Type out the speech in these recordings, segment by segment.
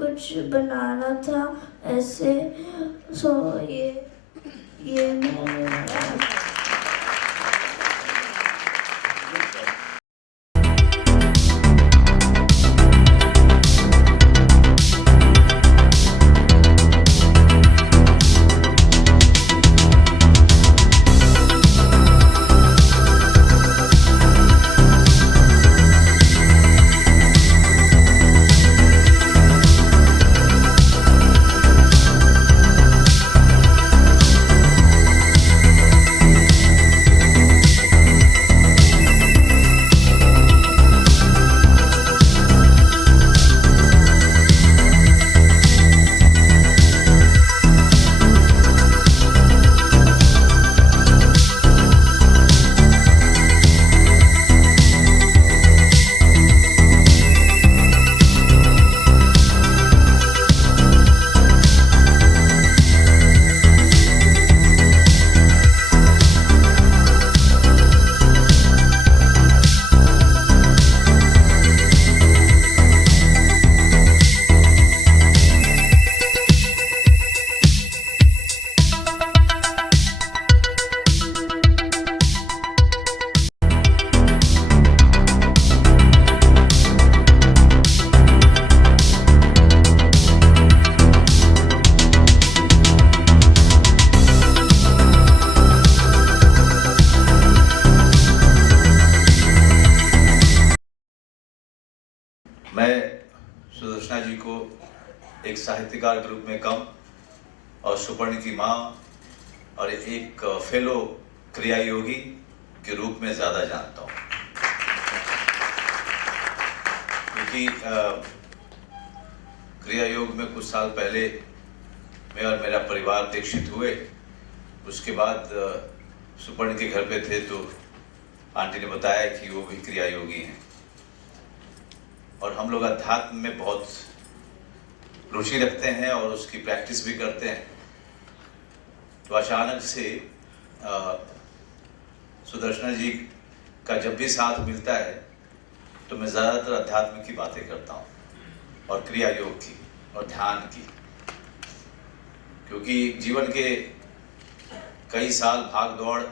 कुछ बनाना था ऐसे। सो ये मैं सुदर्शना जी को एक साहित्यकार के रूप में कम और सुपर्ण की माँ और एक फेलो क्रिया योगी के रूप में ज़्यादा जानता हूँ, क्योंकि क्रिया योग में कुछ साल पहले मैं और मेरा परिवार दीक्षित हुए। उसके बाद सुपर्ण के घर पे थे तो आंटी ने बताया कि वो भी क्रिया योगी हैं और हम लोग अध्यात्म में बहुत रुचि रखते हैं और उसकी प्रैक्टिस भी करते हैं। तो अचानक से सुदर्शना जी का जब भी साथ मिलता है तो मैं ज़्यादातर अध्यात्म की बातें करता हूँ और क्रिया योग की और ध्यान की, क्योंकि जीवन के कई साल भाग दौड़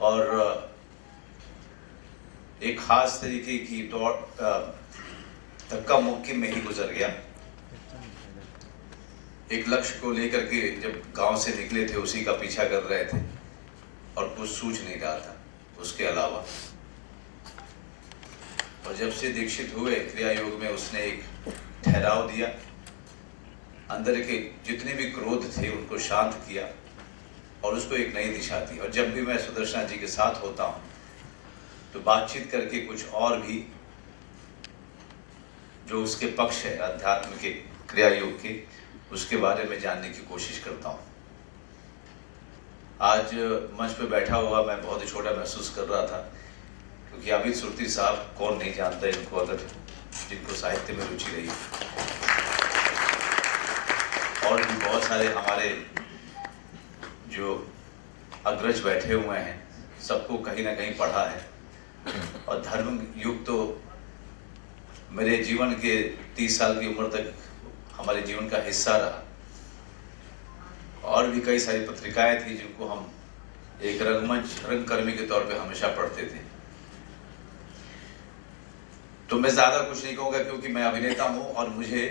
और एक खास तरीके की दौड़ धक्का मुक्की में ही गुजर गया। एक लक्ष्य को लेकर के जब गांव से निकले थे उसी का पीछा कर रहे थे और कुछ सूझ नहीं रहा था उसके अलावा। और जब से दीक्षित हुए क्रिया योग में उसने एक ठहराव दिया, अंदर के जितने भी क्रोध थे उनको शांत किया और उसको एक नई दिशा दी। और जब भी मैं सुदर्शना जी के साथ होता हूँ तो बातचीत करके कुछ और भी जो उसके पक्ष है अध्यात्म के क्रिया योग के, उसके बारे में जानने की कोशिश करता हूँ। आज मंच पे बैठा हुआ मैं बहुत ही छोटा महसूस कर रहा था, क्योंकि आबिद सुरती साहब कौन नहीं जानता इनको, अगर जिनको साहित्य में रुचि रही। और भी बहुत सारे हमारे जो अग्रज बैठे हुए हैं, सबको कहीं ना कहीं पढ़ा है। और धर्म युग तो मेरे जीवन के 30 साल की उम्र तक हमारे जीवन का हिस्सा रहा। और भी कई सारी पत्रिकाएं थी जिनको हम एक रंगमंच रंगकर्मी के तौर पे हमेशा पढ़ते थे। तो मैं ज्यादा कुछ नहीं कहूँगा क्योंकि मैं अभिनेता हूँ और मुझे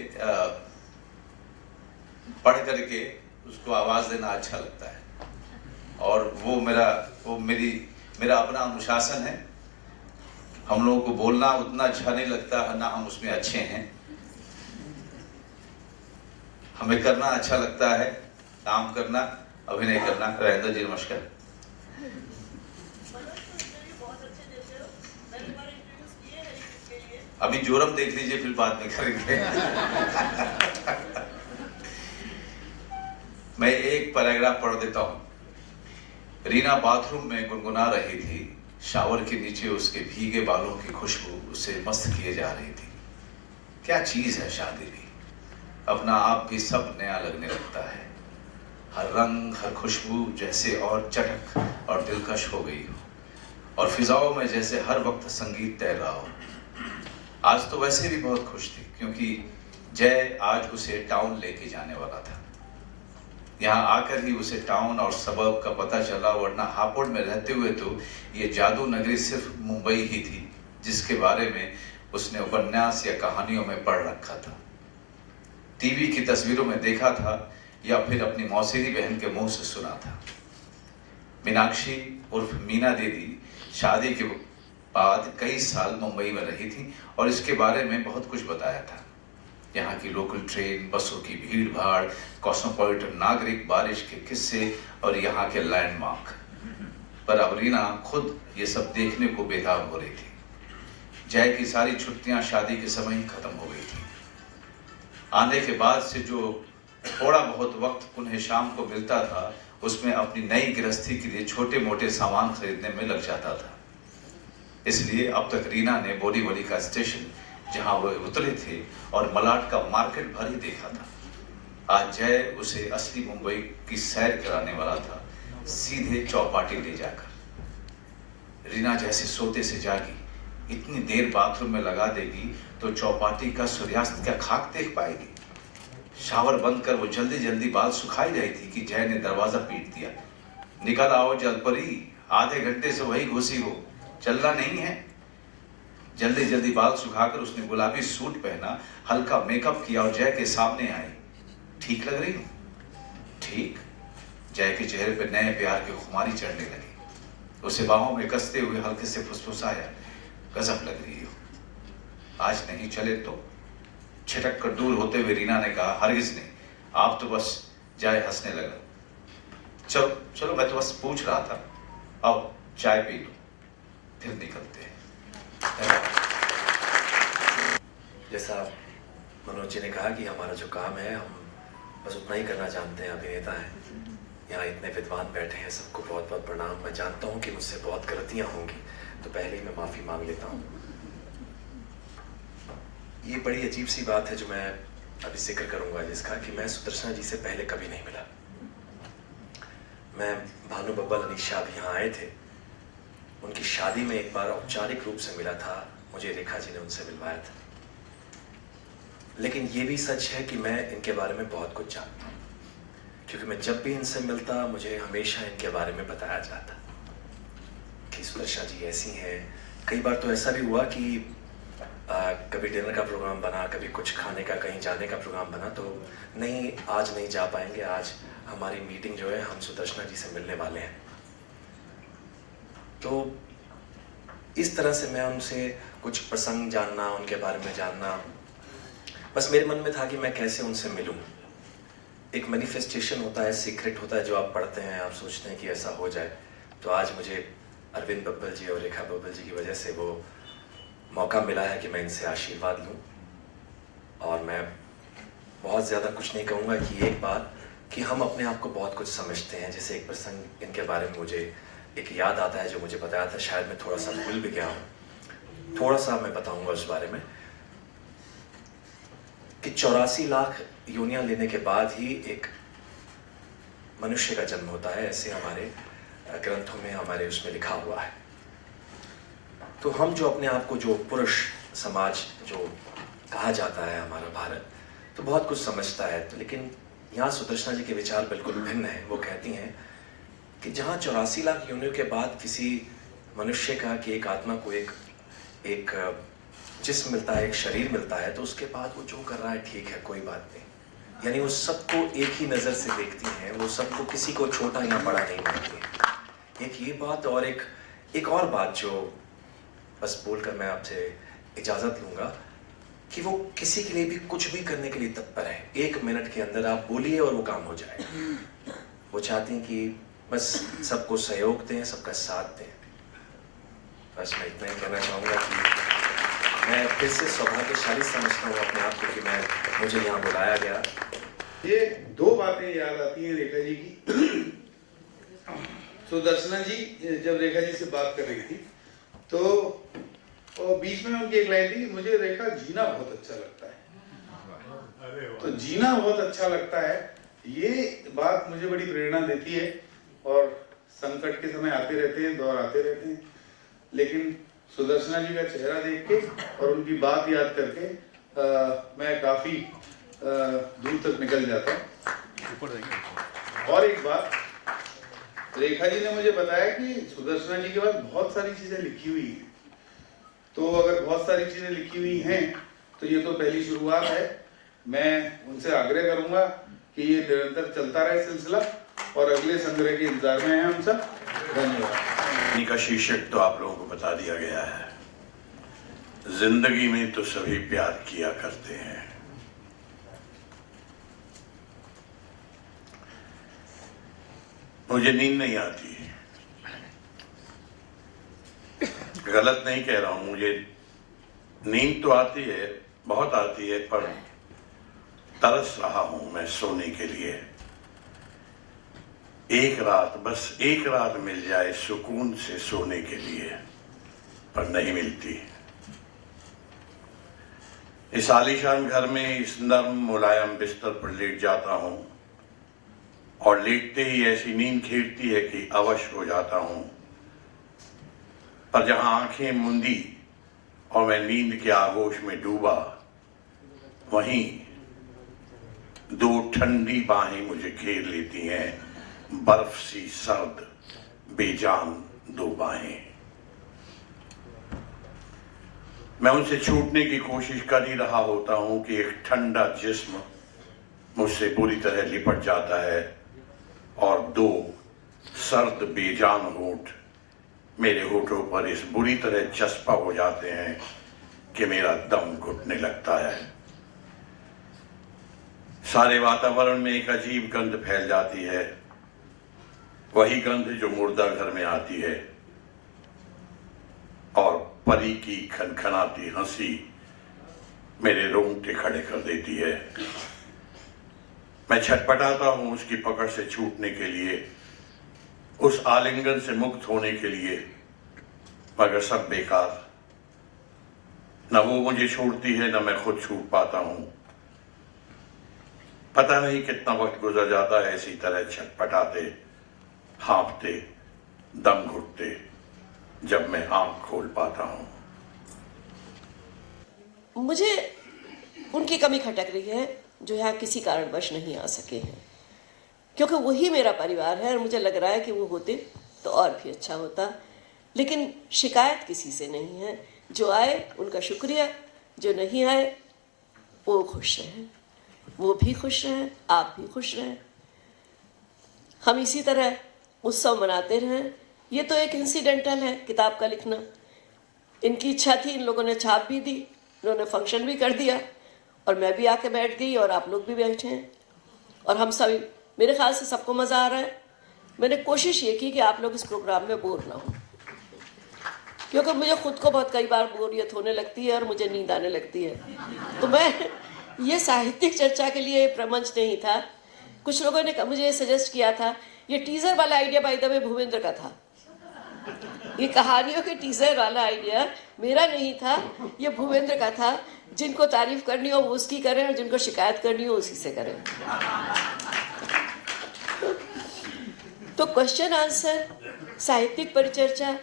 पढ़ करके उसको आवाज देना अच्छा लगता है और वो मेरा अपना अनुशासन है। हम लोगों को बोलना उतना अच्छा नहीं लगता, ना हम उसमें अच्छे हैं। हमें करना अच्छा लगता है, काम करना, अभिनय करना। राजेंद्र जी नमस्कार। अभी जोरम देख लीजिए फिर बाद में करेंगे। मैं एक पैराग्राफ पढ़ देता हूँ। रीना बाथरूम में गुनगुना रही थी, शावर के नीचे उसके भीगे बालों की खुशबू उसे मस्त किए जा रही थी। क्या चीज है शादी भी, अपना आप भी सब नया लगने लगता है। हर रंग हर खुशबू जैसे और चटक और दिलकश हो गई हो, और फिजाओं में जैसे हर वक्त संगीत तैर रहा हो। आज तो वैसे भी बहुत खुश थी, क्योंकि जय आज उसे टाउन लेके जाने वाला था। यहाँ आकर ही उसे टाउन और सबब का पता चला, वरना हापुड़ में रहते हुए तो ये जादू नगरी सिर्फ मुंबई ही थी जिसके बारे में उसने उपन्यास या कहानियों में पढ़ रखा था, टीवी की तस्वीरों में देखा था या फिर अपनी मौसेरी बहन के मुंह से सुना था। मीनाक्षी उर्फ मीना दीदी शादी के बाद कई साल मुंबई में रही थी और इसके बारे में बहुत कुछ बताया था। यहाँ की लोकल ट्रेन, बसों की भीड़ भाड़, कॉस्मोपॉलिटन नागरिक, बारिश के किस्से और यहाँ के लैंडमार्क। पर अब रीना खुद ये सब देखने को बेताब हो रही थी। जय की सारी छुट्टियां शादी के समय ही खत्म हो गई थी। आने के बाद से जो थोड़ा बहुत वक्त उन्हें शाम को मिलता था उसमें अपनी नई गृहस्थी के लिए छोटे मोटे सामान खरीदने में लग जाता था। इसलिए अब तक रीना ने बोरीवली का स्टेशन जहां वो उतरे थे और मलाड का मार्केट भर ही देखा था। आज जय उसे असली मुंबई की सैर कराने वाला था, सीधे चौपाटी ले जाकर। रीना जैसे सोते से जागी, इतनी देर बाथरूम में लगा देगी तो चौपाटी का सूर्यास्त क्या खाक देख पाएगी। शावर बंद कर वो जल्दी जल्दी बाल सुखाई रही थी कि जय ने दरवाजा पीट दिया। निकल आओ जलपरी, आधे घंटे से वही घुसी हो, चलना नहीं है। जल्दी जल्दी बाल सुखाकर उसने गुलाबी सूट पहना, हल्का मेकअप किया और जय के सामने आई। ठीक लग रही हूं? ठीक। जय के चेहरे पर नए प्यार की खुमारी चढ़ने लगी। उसे बाहों में कसते हुए हल्के से फुसफुसाया, गजब लग रही हो। आज नहीं चले तो? छिटक कर दूर होते हुए रीना ने कहा, हरगिज नहीं, आप तो बस। जय हंसने लगा। चलो चलो, मैं तो बस पूछ रहा था। आओ चाय पी लो, फिर निकलते हैं। जैसा मनोज जी ने कहा कि हमारा जो काम है हम बस उतना ही करना जानते हैं, अभिनेता हैं। यहाँ इतने विद्वान बैठे हैं, सबको बहुत बहुत प्रणाम। मैं जानता हूँ कि मुझसे बहुत गलतियाँ होंगी, तो पहले ही मैं माफ़ी मांग लेता हूँ। ये बड़ी अजीब सी बात है जो मैं अभी जिक्र करूँगा, जिसका कि मैं सुदर्शना जी से पहले कभी नहीं मिला। मैं भानु बब्बल अनीशा भी यहाँ आए थे, उनकी शादी में एक बार औपचारिक रूप से मिला था, मुझे रेखा जी ने उनसे मिलवाया था। लेकिन ये भी सच है कि मैं इनके बारे में बहुत कुछ जानता हूँ, क्योंकि मैं जब भी इनसे मिलता मुझे हमेशा इनके बारे में बताया जाता कि सुदर्शना जी ऐसी हैं। कई बार तो ऐसा भी हुआ कि कभी डिनर का प्रोग्राम बना, कभी कुछ खाने का, कहीं जाने का प्रोग्राम बना, तो नहीं आज नहीं जा पाएंगे, आज हमारी मीटिंग जो है हम सुदर्शना जी से मिलने वाले हैं। तो इस तरह से मैं उनसे कुछ प्रसंग जानना, उनके बारे में जानना, बस मेरे मन में था कि मैं कैसे उनसे मिलूं। एक मैनिफेस्टेशन होता है, सीक्रेट होता है जो आप पढ़ते हैं, आप सोचते हैं कि ऐसा हो जाए। तो आज मुझे अरविंद बब्बल जी और रेखा बब्बल जी की वजह से वो मौका मिला है कि मैं इनसे आशीर्वाद लूं। और मैं बहुत ज़्यादा कुछ नहीं कहूँगा कि एक बात कि हम अपने आप को बहुत कुछ समझते हैं। जैसे एक प्रसंग इनके बारे में मुझे एक याद आता है जो मुझे बताया था, शायद मैं थोड़ा सा भूल भी गया हूँ, थोड़ा सा मैं बताऊँगा उस बारे में। कि 84 लाख योनियां लेने के बाद ही एक मनुष्य का जन्म होता है, ऐसे हमारे ग्रंथों में, हमारे उसमें लिखा हुआ है। तो हम जो अपने आप को, जो पुरुष समाज जो कहा जाता है हमारा भारत, तो बहुत कुछ समझता है। तो लेकिन यहाँ सुदर्शना जी के विचार बिल्कुल भिन्न हैं। वो कहती हैं कि जहाँ 84 लाख योनियों के बाद किसी मनुष्य का, कि एक आत्मा को एक जिस्म मिलता है, एक शरीर मिलता है, तो उसके बाद वो जो कर रहा है ठीक है, कोई बात नहीं। यानी वो सबको एक ही नज़र से देखती हैं, वो सबको, किसी को छोटा या बड़ा नहीं मानती है। एक ये बात, और एक और बात जो बस बोलकर मैं आपसे इजाज़त लूँगा कि वो किसी के लिए भी कुछ भी करने के लिए तत्पर है। 1 मिनट के अंदर आप बोलिए और वो काम हो जाएगा। वो चाहती हैं कि बस सबको सहयोग दें, सबका साथ दें। बस मैं इतना ही कहना चाहूँगा कि मैं फिर से सौभाग्यशाली समझता हूँ अपने आप को कि मुझे यहाँ बुलाया गया। ये 2 बातें याद आती हैं रेखा जी की। सुदर्शना जी जब रेखा जी से बात कर रही थी तो और बीच में उनकी एक लाइन थी कि मुझे रेखा जीना बहुत अच्छा लगता है। तो जीना बहुत अच्छा लगता है, ये बात मुझे बड़ी प्रेरणा देती है। और संकट के समय आते रहते हैं, दौर आते रहते हैं, लेकिन सुदर्शना जी का चेहरा देख के और उनकी बात याद करके मैं काफ़ी दूर तक निकल जाता है। और एक बात, रेखा जी ने मुझे बताया कि सुदर्शना जी के बाद बहुत सारी चीजें लिखी हुई हैं। तो अगर बहुत सारी चीजें लिखी हुई हैं तो ये तो पहली शुरुआत है। मैं उनसे आग्रह करूंगा कि ये निरंतर चलता रहे सिलसिला, और अगले संग्रह के इंतजार में हैं हम सब। धन्यवाद। इनका शीर्षक तो आप लोगों को बता दिया गया है। जिंदगी में तो सभी प्यार किया करते हैं, मुझे नींद नहीं आती। गलत नहीं कह रहा हूं, मुझे नींद तो आती है, बहुत आती है, पर तरस रहा हूं मैं सोने के लिए। एक रात, बस एक रात मिल जाए सुकून से सोने के लिए, पर नहीं मिलती। इस आलीशान घर में इस नर्म मुलायम बिस्तर पर लेट जाता हूं, और लेटते ही ऐसी नींद घेरती है कि अवश हो जाता हूं। पर जहां आंखें मुंदी और मैं नींद के आगोश में डूबा, वहीं दो ठंडी बाहें मुझे घेर लेती हैं, बर्फ सी सर्द बेजान दो बाहें। मैं उनसे छूटने की कोशिश कर ही रहा होता हूं कि एक ठंडा जिस्म मुझसे बुरी तरह लिपट जाता है, और दो सर्द बेजान होंठ मेरे होठों पर इस बुरी तरह चस्पा हो जाते हैं कि मेरा दम घुटने लगता है। सारे वातावरण में एक अजीब गंध फैल जाती है, वही गंध जो मुर्दा घर में आती है, और परी की खनखनाती हंसी मेरे रोंगटे खड़े कर देती है। मैं छटपटाता हूं उसकी पकड़ से छूटने के लिए, उस आलिंगन से मुक्त होने के लिए, मगर सब बेकार। न वो मुझे छोड़ती है, न मैं खुद छूट पाता हूं। पता नहीं कितना वक्त गुजर जाता है इसी तरह छटपटाते, हाँफते, दम घुटते, जब मैं आंख खोल पाता हूं। मुझे उनकी कमी खटक रही है जो यहाँ किसी कारणवश नहीं आ सके हैं, क्योंकि वही मेरा परिवार है और मुझे लग रहा है कि वो होते तो और भी अच्छा होता। लेकिन शिकायत किसी से नहीं है। जो आए उनका शुक्रिया, जो नहीं आए वो खुश रहें, वो भी खुश रहें, आप भी खुश रहें। हम इसी तरह उत्सव मनाते रहें। ये तो एक इंसिडेंटल है किताब का लिखना। इनकी इच्छा थी, इन लोगों ने छाप भी दी, इन्होंने फंक्शन भी कर दिया, और मैं भी आके बैठ गई, और आप लोग भी बैठे हैं, और हम सभी, मेरे ख्याल से सबको मज़ा आ रहा है। मैंने कोशिश ये की कि आप लोग इस प्रोग्राम में बोर ना हो, क्योंकि मुझे खुद को बहुत कई बार बोरियत होने लगती है और मुझे नींद आने लगती है। तो मैं ये साहित्यिक चर्चा के लिए प्रमंच नहीं था। कुछ लोगों ने मुझे सजेस्ट किया था, ये टीज़र वाला idea by the way Bhupendra का था। ये कहानियों के टीज़र वाला आइडिया मेरा नहीं था, ये भूपेंद्र का था। जिनको तारीफ करनी हो वो उसकी करें, और जिनको शिकायत करनी हो उसी से करें। तो क्वेश्चन आंसर, साहित्यिक परिचर्चा,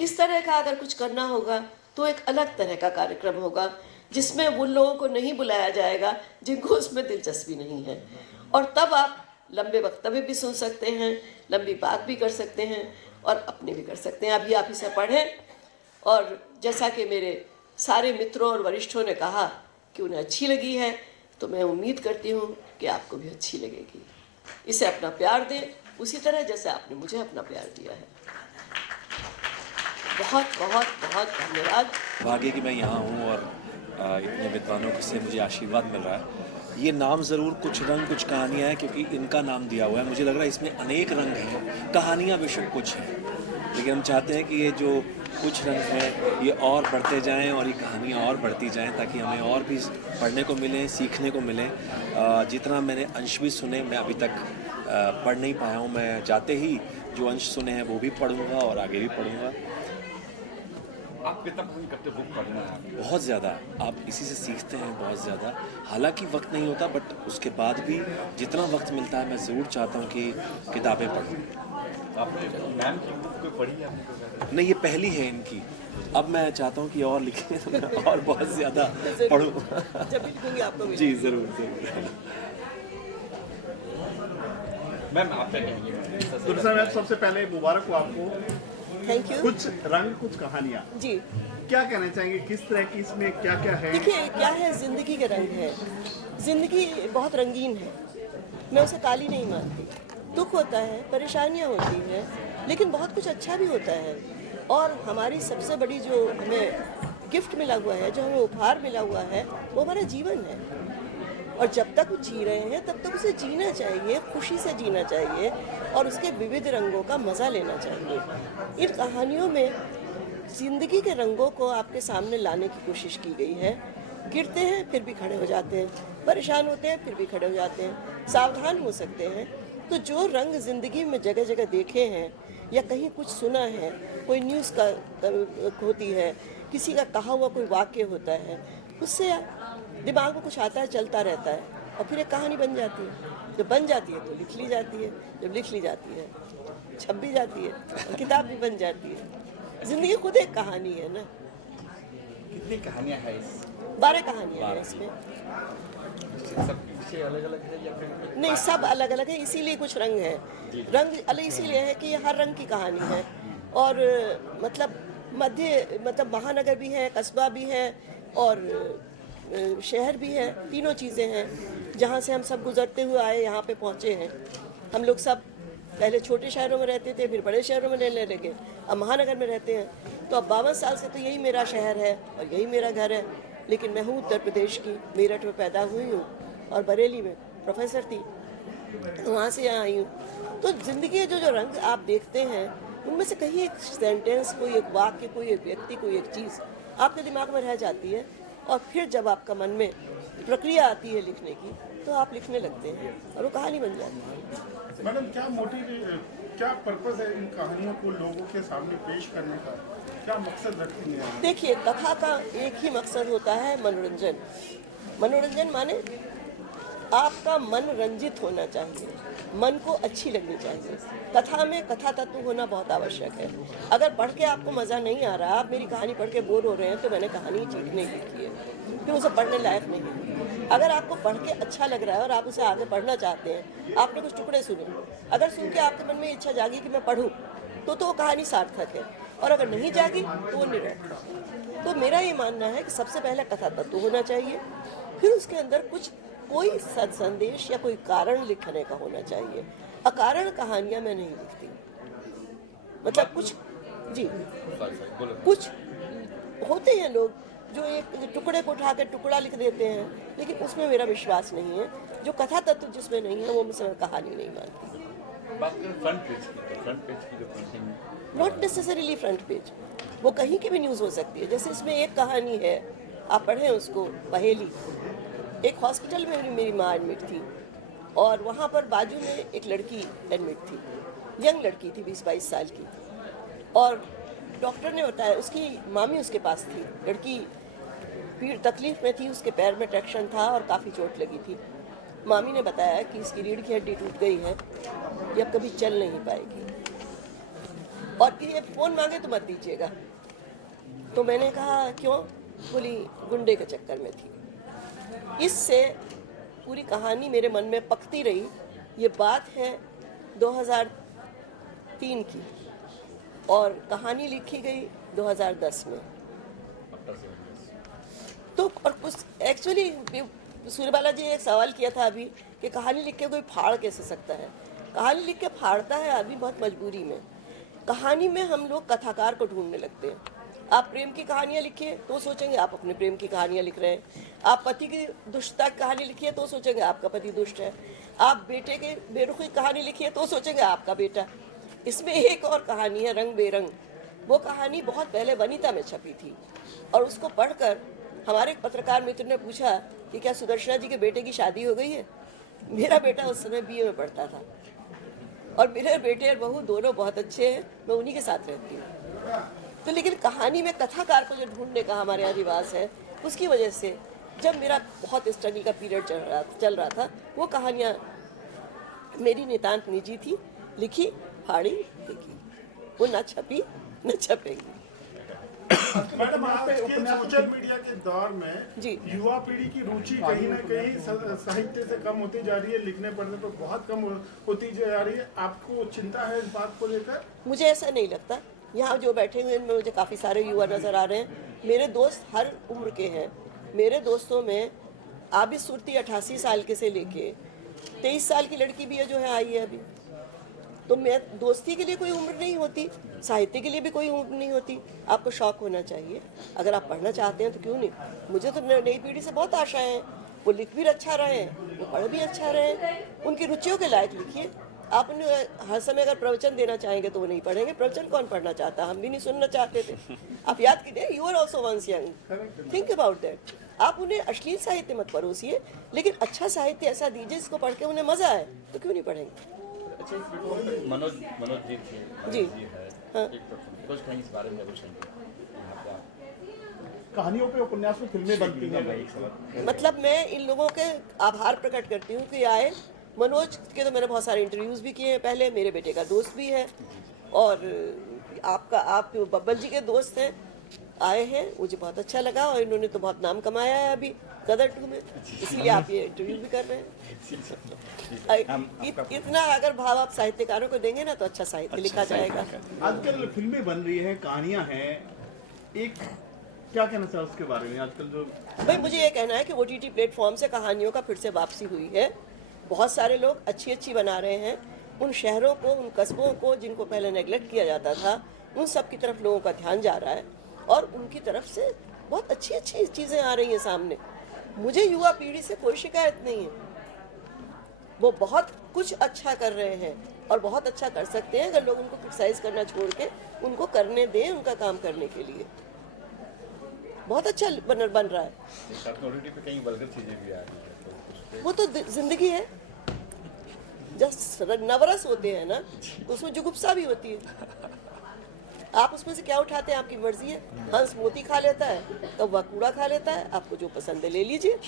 इस तरह का अगर कुछ करना होगा तो एक अलग तरह का कार्यक्रम होगा, जिसमें उन लोगों को नहीं बुलाया जाएगा जिनको उसमें दिलचस्पी नहीं है। और तब आप लंबे वक्तव्य भी सुन सकते हैं, लंबी बात भी कर सकते हैं, और अपने भी कर सकते हैं। अभी आप इसे पढ़ें, और जैसा कि मेरे सारे मित्रों और वरिष्ठों ने कहा कि उन्हें अच्छी लगी है, तो मैं उम्मीद करती हूँ कि आपको भी अच्छी लगेगी। इसे अपना प्यार दें, उसी तरह जैसे आपने मुझे अपना प्यार दिया है। बहुत बहुत बहुत धन्यवाद। भाग्य कि मैं यहाँ हूँ और इतने विद्वानों से मुझे आशीर्वाद मिल रहा है। ये नाम ज़रूर कुछ रंग कुछ कहानियाँ हैं, क्योंकि इनका नाम दिया हुआ है। मुझे लग रहा है इसमें अनेक रंग हैं, कहानियाँ बेशक कुछ हैं, लेकिन हम चाहते हैं कि ये जो कुछ रंग हैं ये और बढ़ते जाएं, और ये कहानियाँ और बढ़ती जाएं, ताकि हमें और भी पढ़ने को मिले, सीखने को मिले। जितना मैंने अंश भी सुने, मैं अभी तक पढ़ नहीं पाया हूँ। मैं जाते ही जो अंश सुने हैं वो भी पढ़ूँगा और आगे भी पढ़ूँगा। आप कितना पसंद करते हो बुक पढ़ना? बहुत ज़्यादा। आप इसी से सीखते हैं बहुत ज़्यादा। हालांकि वक्त नहीं होता, बट उसके बाद भी जितना वक्त मिलता है मैं ज़रूर चाहता हूँ कि किताबें पढूं। आपने मैम की बुक कोई पढ़ी है आपने? नहीं, ये पहली है इनकी। अब मैं चाहता हूँ कि और लिखें तो मैं और बहुत ज़्यादा पढ़ूँ। जब भी लिखूंगी आपको जी ज़रूर ज़रूर। मैम आप क्या कहेंगे? तुलसा मैम, सबसे पहले मुबारक हो आपको। Thank you. कुछ रंग, कुछ कहानियाँ, जी क्या कहना चाहेंगे, किस तरह की इसमें क्या क्या है? देखिए, क्या है, जिंदगी के रंग है। जिंदगी बहुत रंगीन है, मैं उसे काली नहीं मानती। दुख होता है, परेशानियां होती हैं, लेकिन बहुत कुछ अच्छा भी होता है। और हमारी सबसे बड़ी जो हमें गिफ्ट मिला हुआ है, जो हमें उपहार मिला हुआ है, वो हमारा जीवन है। और जब तक जी रहे हैं तब तक उसे जीना चाहिए, खुशी से जीना चाहिए और उसके विविध रंगों का मज़ा लेना चाहिए। इन कहानियों में जिंदगी के रंगों को आपके सामने लाने की कोशिश की गई है। गिरते हैं फिर भी खड़े हो जाते हैं, परेशान होते हैं फिर भी खड़े हो जाते हैं, सावधान हो सकते हैं। तो जो रंग ज़िंदगी में जगह जगह देखे हैं या कहीं कुछ सुना है, कोई न्यूज़ का होती है, किसी का कहा हुआ कोई वाक्य होता है, उससे दिमाग में कुछ आता है, चलता रहता है और फिर एक कहानी बन जाती है। जब बन जाती है तो लिख ली जाती है, जब लिख ली जाती है छप भी जाती है और किताब भी बन जाती है। ज़िंदगी खुद एक कहानी है ना। कितनी कहानियाँ हैं इस? 12 कहानियाँ हैं इसमें। सब विषय अलग अलग है या फिर? नहीं, सब अलग अलग है, इसीलिए कुछ रंग है। रंग अलग इसीलिए है कि हर रंग की कहानी है। और मतलब महानगर भी है, कस्बा भी है और शहर भी है। तीनों चीज़ें हैं। जहाँ से हम सब गुजरते हुए आए, यहाँ पे पहुँचे हैं। हम लोग सब पहले छोटे शहरों में रहते थे, फिर बड़े शहरों में रहने लगे, अब महानगर में रहते हैं। तो अब 52 साल से तो यही मेरा शहर है और यही मेरा घर है। लेकिन मैं हूँ उत्तर प्रदेश की, मेरठ में पैदा हुई हूँ और बरेली में प्रोफेसर थी, वहाँ से यहाँ आई हूँ। तो ज़िंदगी के जो रंग आप देखते हैं, उनमें से कहीं एक सेंटेंस, कोई एक वाक्य, कोई एक व्यक्ति, कोई एक चीज़ आपके दिमाग में रह जाती है। और फिर जब आपका मन में प्रक्रिया आती है लिखने की, तो आप लिखने लगते हैं और वो कहानी बन जाती है। मैडम, क्या मोटिव, क्या पर्पस है इन कहानियों को लोगों के सामने पेश करने का? क्या मकसद रखती है? देखिए, कथा का एक ही मकसद होता है, मनोरंजन। मनोरंजन माने आपका मन रंजित होना चाहिए, मन को अच्छी लगनी चाहिए। कथा में कथा तत्व होना बहुत आवश्यक है। अगर पढ़ के आपको मज़ा नहीं आ रहा, आप मेरी कहानी पढ़ के बोर हो रहे हैं, तो मैंने कहानी ठीक नहीं लिखी है, फिर उसे पढ़ने लायक नहीं है। अगर आपको पढ़ के अच्छा लग रहा है और आप उसे आगे पढ़ना चाहते हैं, आपने कुछ टुकड़े सुने, अगर सुन के आपके मन में इच्छा जागी कि मैं पढ़ूँ, तो वो कहानी सार्थक है। और अगर नहीं जागी तो वो निरर्थक। तो मेरा ये मानना है कि सबसे पहले कथा तत्व होना चाहिए, फिर उसके अंदर कोई संदेश या कोई कारण लिखने का होना चाहिए। अकारण कहानियां मैं नहीं लिखती। मतलब कुछ होते हैं लोग जो एक टुकड़े को उठा कर टुकड़ा लिख देते हैं, लेकिन उसमें मेरा विश्वास नहीं है। जो कथा तत्व जिसमें नहीं है, वो मैं कहानी नहीं मानती। बात करें फ्रंट पेज की, तो फ्रंट पेज की जो printing, not necessarily front page, वो कहीं की भी न्यूज़ हो सकती है। जैसे इसमें एक कहानी है, आप पढ़ें उसको, पहेली। एक हॉस्पिटल में मेरी माँ एडमिट थी और वहाँ पर बाजू में एक लड़की एडमिट थी, यंग लड़की थी, 20-22 साल की। और डॉक्टर ने बताया, उसकी मामी उसके पास थी, लड़की पीड़ तकलीफ में थी, उसके पैर में ट्रैक्शन था और काफ़ी चोट लगी थी। मामी ने बताया कि इसकी रीढ़ की हड्डी टूट गई है, ये अब कभी चल नहीं पाएगी और ये फ़ोन मांगे तो मत दीजिएगा। तो मैंने कहा क्यों? बोली गुंडे के चक्कर में थी। इससे पूरी कहानी मेरे मन में पकती रही। ये बात है 2003 की और कहानी लिखी गई 2010 में। तो और कुछ एक्चुअली सूर्यबाला जी ने एक सवाल किया था अभी कि कहानी लिख के कोई फाड़ कैसे सकता है? कहानी लिख के फाड़ता है आदमी बहुत मजबूरी में। कहानी में हम लोग कथाकार को ढूंढने लगते हैं। आप प्रेम की कहानियाँ लिखिए तो सोचेंगे आप अपने प्रेम की कहानियाँ लिख रहे हैं। आप पति की दुष्टता की कहानी लिखिए तो सोचेंगे आपका पति दुष्ट है। आप बेटे के बेरुखी कहानी लिखिए तो सोचेंगे आपका बेटा। इसमें एक और कहानी है, रंग बेरंग। वो कहानी बहुत पहले वनिता में छपी थी और उसको पढ़कर हमारे एक पत्रकार मित्र ने पूछा कि क्या सुदर्शना जी के बेटे की शादी हो गई है? मेरा बेटा उस समय BA में पढ़ता था और मेरे बेटे और बहू दोनों बहुत अच्छे हैं, मैं उन्हीं के साथ रहती हूँ। तो लेकिन कहानी में कथाकार को जो ढूंढने का हमारे यहाँ रिवाज है, उसकी वजह से जब मेरा बहुत स्ट्रगल का पीरियड चल रहा था, वो कहानियाँ मेरी नितांत निजी थी, लिखी, फाड़ी, छपेगी, वो ना छपी न छपेगी। मैडम, आज के सोशल मीडिया के दौर में जी। युवा पीढ़ी की रुचि कहीं ना कहीं साहित्य से कम होती जा रही है, लिखने पढ़ने पर बहुत कम होती जा रही है। आपको चिंता है इस बात को लेकर? मुझे ऐसा नहीं लगता। यहाँ जो बैठे हुए इनमें मुझे काफ़ी सारे युवा नज़र आ रहे हैं। मेरे दोस्त हर उम्र के हैं। मेरे दोस्तों में आबिद सुरती 88 साल के से लेके 23 साल की लड़की भी है जो है आई है अभी। तो मैं दोस्ती के लिए कोई उम्र नहीं होती, साहित्य के लिए भी कोई उम्र नहीं होती। आपको शौक होना चाहिए। अगर आप पढ़ना चाहते हैं तो क्यों नहीं। मुझे तो नई पीढ़ी से बहुत आशाएं हैं। वो लिख भी अच्छा रहे, वो पढ़ भी अच्छा रहे, उनकी रुचियों के लायक लिखिए। आप उन्हें हर समय अगर प्रवचन देना चाहेंगे तो वो नहीं पढ़ेंगे। प्रवचन कौन पढ़ना चाहता? हम भी नहीं सुनना चाहते थे। आप याद कीजिए, you are also once young, think about that. आप उन्हें अश्लील साहित्य मत परोसिए, लेकिन अच्छा साहित्य ऐसा दीजिए जिसको पढ़ के उन्हें मजा आए, तो क्यों नहीं पढ़ेंगे। मनोज जी थे, जी। हाँ। कुछ कहीं इस बारे में कुछ कहानियों पे उपन्यास में फिल्में बनती हैं। मतलब मैं इन लोगों के आभार प्रकट करती हूँ कि आए। मनोज के तो मैंने बहुत सारे इंटरव्यूज़ भी किए हैं पहले, मेरे बेटे का दोस्त भी है, और आप बब्बल जी के दोस्त हैं, आए हैं, मुझे बहुत अच्छा लगा। और इन्होंने तो बहुत नाम कमाया है अभी गदर 2 में, इसलिए आप ये इंटरव्यू भी कर रहे हैं। इतना अगर भाव आप साहित्यकारों को देंगे ना तो अच्छा साहित्य लिखा जाएगा। आजकल फिल्में बन रही है, कहानियां हैं, एक क्या कहना चाहिए उसके बारे में? आजकल जो भाई मुझे ये कहना है कि OTT प्लेटफॉर्म से कहानियों का फिर से वापसी हुई है। बहुत सारे लोग अच्छी अच्छी बना रहे हैं। उन शहरों को, उन कस्बों को जिनको पहले नेगलेक्ट किया जाता था, उन सब की तरफ लोगों का ध्यान जा रहा है और उनकी तरफ से बहुत अच्छी अच्छी चीज़ें आ रही हैं सामने। मुझे युवा पीढ़ी से कोई शिकायत नहीं है। वो बहुत कुछ अच्छा कर रहे हैं और बहुत अच्छा कर सकते हैं अगर लोग उनको क्रिटिसाइज करना छोड़ के उनको करने दें उनका काम करने के लिए। बहुत अच्छा बन रहा है। पे कहीं वल्गर चीजें भी आ रही है, वो तो जिंदगी है। जब नवरस होते हैं ना तो उसमें जुगुप्सा भी होती है। आप उसमें से क्या उठाते हैं आपकी मर्जी है। हंस मोती खा लेता है, कौवा कूड़ा खा लेता है। आपको जो पसंद है ले लीजिए।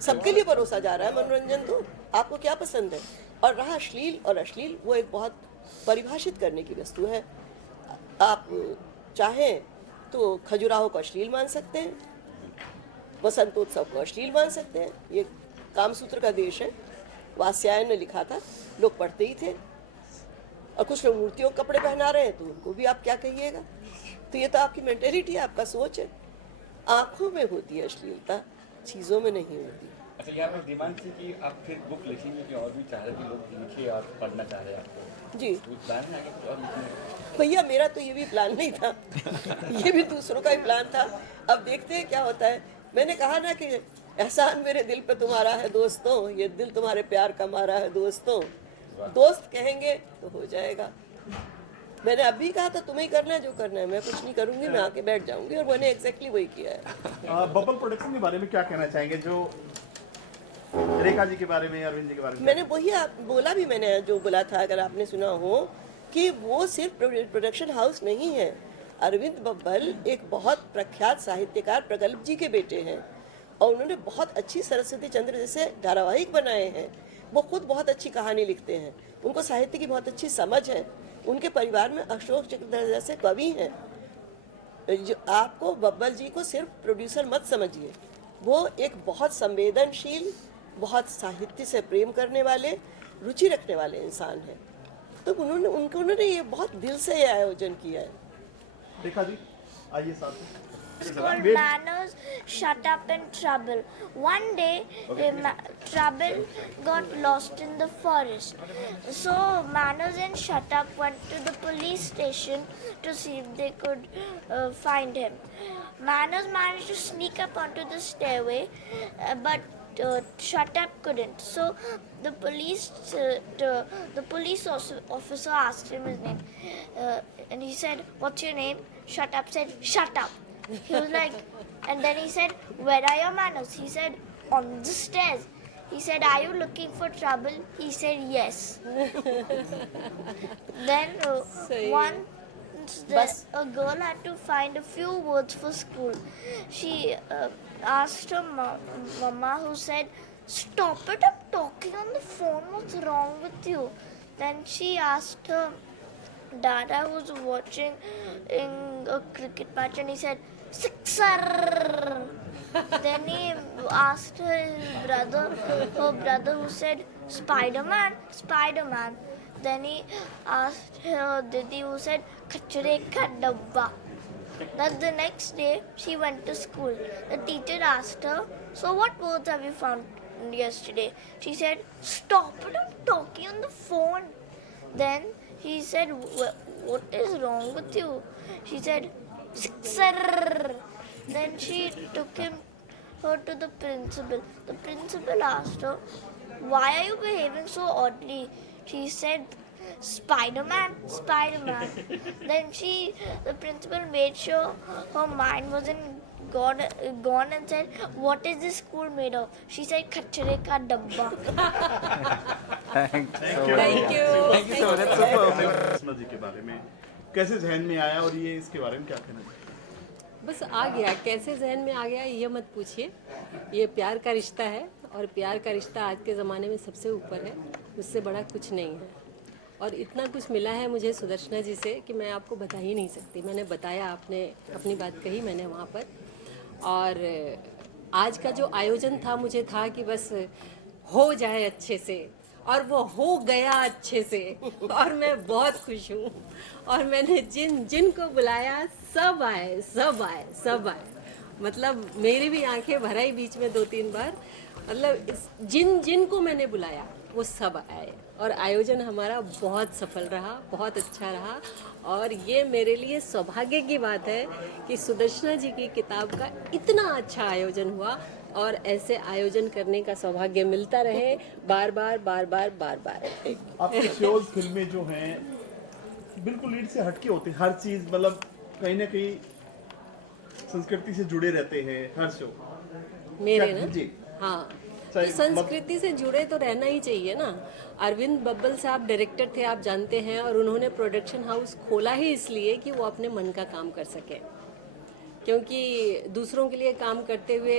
सबके लिए परोसा जा रहा है मनोरंजन। तो आपको क्या पसंद है। और रहा अश्लील, और अश्लील वो एक बहुत परिभाषित करने की वस्तु है। आप चाहें तो खजुराहो को अश्लील मान सकते हैं, वसंतोत्सव को अश्लील मान सकते हैं। ये कामसूत्र का देश है। वात्स्यायन ने लिखा था, लोग पढ़ते ही थे। और कुछ लोग मूर्तियों के कपड़े पहना रहे हैं तो उनको भी आप क्या कहिएगा। तो ये तो आपकी मेंटेलिटी है, आपका सोच है। आंखों में होती है अश्लीलता, चीज़ों में नहीं होती। अच्छा, यहाँ पर डिमांड थी कि आप फिर बुक लिखेंगे कि और भी चाह रहे कि लोग लिखे और पढ़ना चाह रहे हैं आपको जी। प्लान है आगे और लिखने? भैया मेरा तो ये भी प्लान नहीं था। ये भी दूसरों का ही प्लान था। अब देखते हैं क्या होता है। मैंने कहा ना कि एहसान मेरे दिल पे तुम्हारा है दोस्तों, ये दिल तुम्हारे प्यार का मारा है दोस्तों। दोस्त कहेंगे तो हो जाएगा। मैंने अभी कहा था तुम्हें ही करना है जो करना है, मैं कुछ नहीं करूंगी, मैं आके बैठ जाऊंगी। और मैंने एग्जैक्टली वही किया है। बबल प्रोडक्शन के बारे में क्या कहना चाहेंगे, जो रेखा जी के बारे में, अरविंद जी के बारे में? मैंने वही बोला भी, मैंने जो बोला था अगर आपने सुना हो, कि वो सिर्फ प्रोडक्शन हाउस नहीं है। अरविंद बब्बल एक बहुत प्रख्यात साहित्यकार प्रगल्भ जी के बेटे हैं और उन्होंने बहुत अच्छी सरस्वती चंद्र जैसे धारावाहिक बनाए हैं। वो खुद बहुत अच्छी कहानी लिखते हैं, उनको साहित्य की बहुत अच्छी समझ है। उनके परिवार में अशोक चक्रधर जैसे कवि हैं। जो आपको बब्बल जी को सिर्फ प्रोड्यूसर मत समझिए, वो एक बहुत संवेदनशील, बहुत साहित्य से प्रेम करने वाले, रुचि रखने वाले इंसान हैं। तो उन्होंने ये बहुत दिल से ये आयोजन किया है। रेखा जी आइए साथ में। It's called Manners, Shut Up and Trouble. One day, Trouble got lost in the forest. So Manners and Shut Up went to the police station to see if they could find him. Manners managed to sneak up onto the stairway, but Shut Up couldn't. So the police officer asked him his name, and he said, "What's your name?" Shut Up said, "Shut up." He was like, and then he said, "Where are your manners?" He said, "On the stairs." He said, "Are you looking for trouble?" He said, "Yes." Then once a girl had to find a few words for school. She asked her mama, who said, "Stop it up talking on the phone, what's wrong with you?" Then she asked her Dada was watching in a cricket match and he said, "Sixer!" Then he asked his brother, her brother, who said, "Spider-Man, Spider-Man." Then he asked her Didi, who said, "Kachre ka dabba." Now the next day, she went to school. The teacher asked her, "So what words have you found yesterday?" She said, "Stop it, I'm talking on the phone." Then he said, "What is wrong with you?" She said, "Sixer." Then she took her to the principal. The principal asked her, "Why are you behaving so oddly?" She said, "Spider-Man, Spider-Man." Then the principal made sure her mind wasn't gone and said, "What is this school made of?" She said, "Kachre ka dabba." Thank you Krishna ji के बारे में कैसे जहन में आया और ये इसके बारे में क्या कहना चाहिए? बस आ गया, कैसे जहन में आ गया ये मत पूछिए। ये प्यार का रिश्ता है और प्यार का रिश्ता आज के ज़माने में सबसे ऊपर है, उससे बड़ा कुछ नहीं है। और इतना कुछ मिला है मुझे सुदर्शना जी से कि मैं आपको बता ही नहीं सकती। मैंने बताया, आपने अपनी बात कही मैंने वहाँ पर। और आज का जो आयोजन था, मुझे था कि बस हो जाए अच्छे से, और वो हो गया अच्छे से, और मैं बहुत खुश हूँ। और मैंने जिनको बुलाया सब आए, सब आए, सब आए। मतलब मेरी भी आंखें भर आई बीच में 2-3 बार। मतलब जिनको मैंने बुलाया वो सब आए, और आयोजन हमारा बहुत सफल रहा, बहुत अच्छा रहा। और ये मेरे लिए सौभाग्य की बात है कि सुदर्शना जी की किताब का इतना अच्छा आयोजन हुआ, और ऐसे आयोजन करने का सौभाग्य मिलता रहे बार बार बार बार बार बार। आपके शोज फिल्में जो हैं बिल्कुल लीड से हटके होते हैं, हर चीज मतलब कहीं ना कहीं संस्कृति से जुड़े रहते हैं हर शो मेरे ना जी। हाँ, सही, तो संस्कृति से जुड़े तो रहना ही चाहिए ना। अरविंद बब्बल साहब डायरेक्टर थे, आप जानते हैं, और उन्होंने प्रोडक्शन हाउस खोला ही इसलिए कि वो अपने मन का काम कर सके। क्योंकि दूसरों के लिए काम करते हुए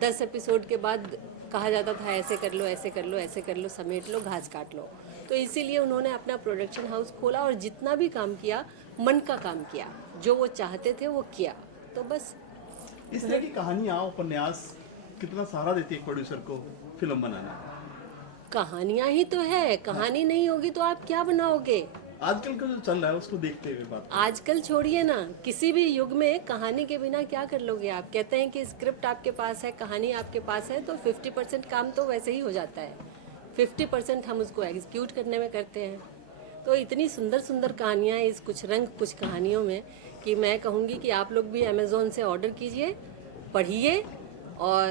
10 एपिसोड के बाद कहा जाता था ऐसे कर लो, ऐसे कर लो, ऐसे कर लो, समेट लो, घास काट लो। तो इसीलिए उन्होंने अपना प्रोडक्शन हाउस खोला, और जितना भी काम किया मन का काम किया, जो वो चाहते थे वो किया। तो बस इस तरह की कहानियां, उपन्यास कितना सहारा देती है प्रोड्यूसर को फिल्म बनाना। कहानियां ही तो है, कहानी नहीं होगी तो आप क्या बनाओगे? आजकल का जो चल रहा है उसको देखते हुए बात। आजकल छोड़िए ना, किसी भी युग में कहानी के बिना क्या कर लोगे आप? कहते हैं कि स्क्रिप्ट आपके पास है, कहानी आपके पास है, तो 50% काम तो वैसे ही हो जाता है, 50% हम उसको एग्जीक्यूट करने में करते हैं। तो इतनी सुंदर सुंदर कहानियाँ इस कुछ रंग कुछ कहानियों में कि मैं कहूँगी कि आप लोग भी अमेज़ोन से ऑर्डर कीजिए, पढ़िए, और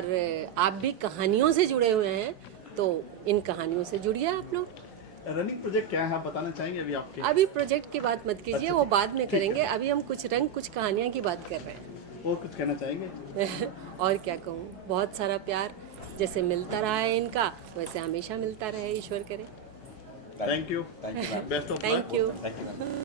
आप भी कहानियों से जुड़े हुए हैं तो इन कहानियों से जुड़िए आप लोग। रनिंग प्रोजेक्ट क्या है आप बताना चाहेंगे अभी आपके? अभी प्रोजेक्ट की बात मत कीजिए, अच्छा, वो बाद में करेंगे। अभी हम कुछ रंग कुछ कहानियाँ की बात कर रहे हैं। और कुछ कहना चाहेंगे? और क्या कहूँ, बहुत सारा प्यार जैसे मिलता रहा है इनका, वैसे हमेशा मिलता रहे, ईश्वर करे। Thank you, best of luck. Thank you.